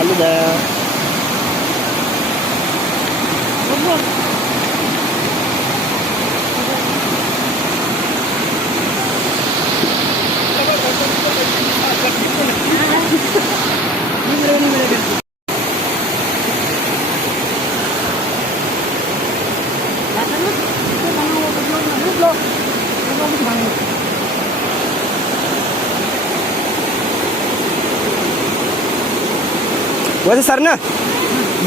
चालू द्या. वैसे सर ना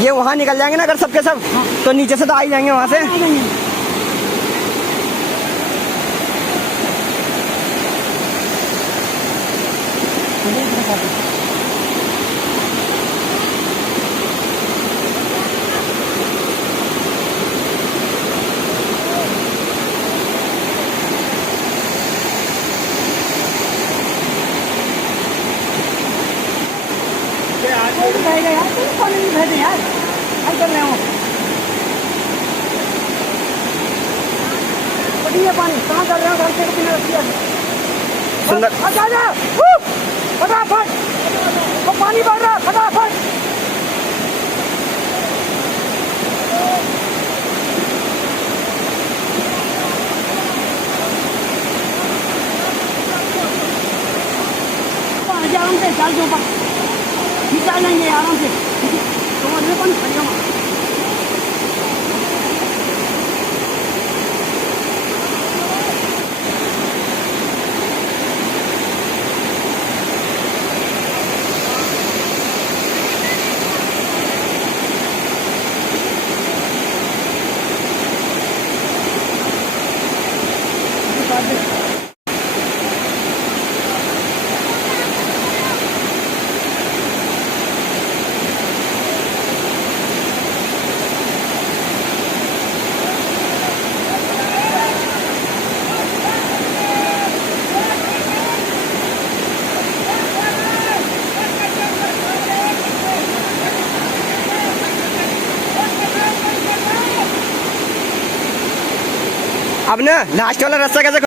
ये वहाँ निकल जाएंगे ना अगर सबके सब, तो नीचे से तो आ ही जाएंगे वहाँ से. यार तुम पानी नहीं भेजे यार, क्या कर रहे हो? बढ़िया पानी कहाँ कर रहे हो? घर के बिना रखिए सुंदर. फटाफट, वो पानी बढ़ रहा, फटाफट. आराम से चाल दो, निकाल लेंगे आराम से. तुम्हारे पानी खड़ी हो. अब ना लास्ट वाला रास्ता कैसे